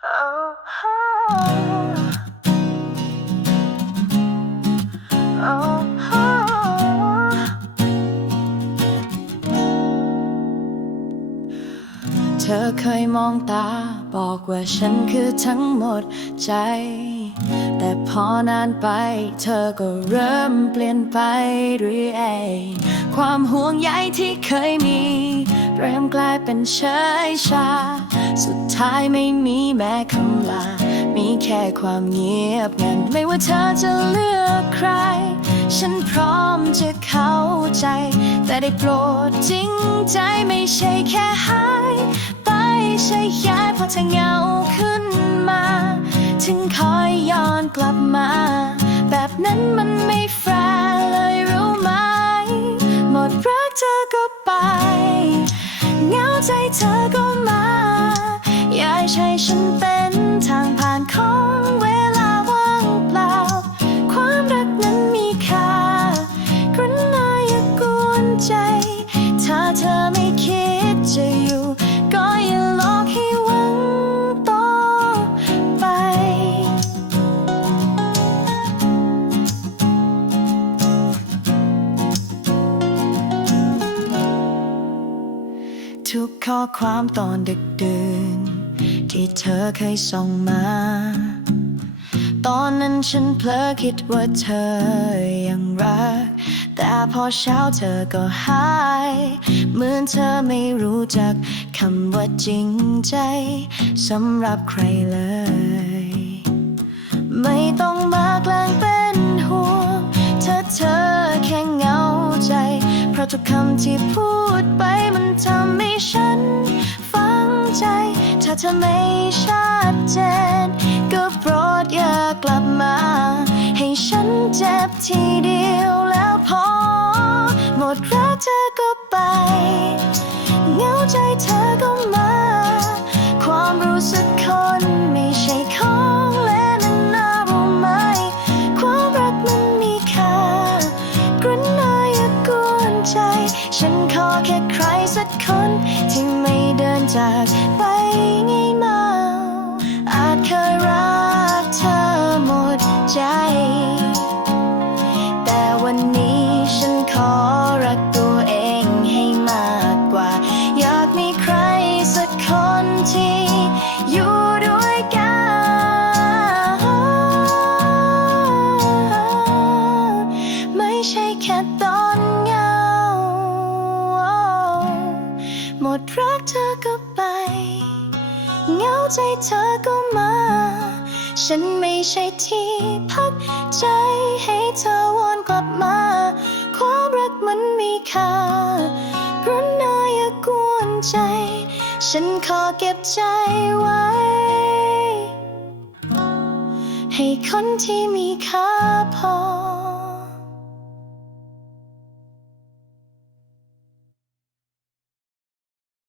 เธอเคยมองตาบอกว่าฉันคือทั้งหมดใจ แต่พอนานไป เธอก็เริ่มเปลี่ยนไปเรื่อยความห่วงใยที่เคยมี เริ่มกลายเป็นเฉยชา สุดท้ายไม่มีแม้คำลา มีแค่ความเงียบงันไม่ว่าเธอจะเลือกใคร ฉันพร้อมจะเข้าใจ แต่ได้โปรดจริงใจไม่ใช่แค่หาย ไปใช่ย้ายเพราะเธอเหงาขึ้นมา ถึงคอยย้อนกลับมา แบบนั้นมันไม่ฟ ใช้ฉันเป็นทางผ่านของเวลาว่างเปล่า ความรักนั้นมีค่ากรุณาอย่ากวนใจ ถ้าเธอไม่คิดจะอยู่ ก็อย่าหลอกให้หวังต่อไป ทุกข้อความตอนดึกดื่น ที่เธอเคยส่งมา ตอนนั้นฉันเพลอคิดว่าเธอยังรัก แต่พอเช้าเธอก็หาย เหมือนเธอไม่รู้จักคำว่าจริงใจสำหรับใครเลย ไม่ต้องมาแกล้งเป็นห่วงถ้าเธอแค่เหงาใจ เพราะทุกคำที่พูด ถ้าเธอไม่ชัดเจนก็โปรดอย่ากลับมา ให้ฉันเจ็บทีเดียวแล้วพอ หมดรักเธอก็ไป เหงาใจเธ จากไปง่ายมาอาจเคยรักเธอหมดใจ แต่วันนี้ฉันขอรักตัวเองให้มากกว่า อยากมีใครสักคนที่อยู่ด้วยกัน ไม่ใช่แค่ตอนเหงา หมดรักเธอ ใจเธอก็มา ฉันไม่ใช่ที่พักใจให้เธอวนกลับมา ความรักมันมีค่ากรุณาอย่ากวนใจ ฉันขอเก็บใจไว้ ให้คนที่มีค่าพอ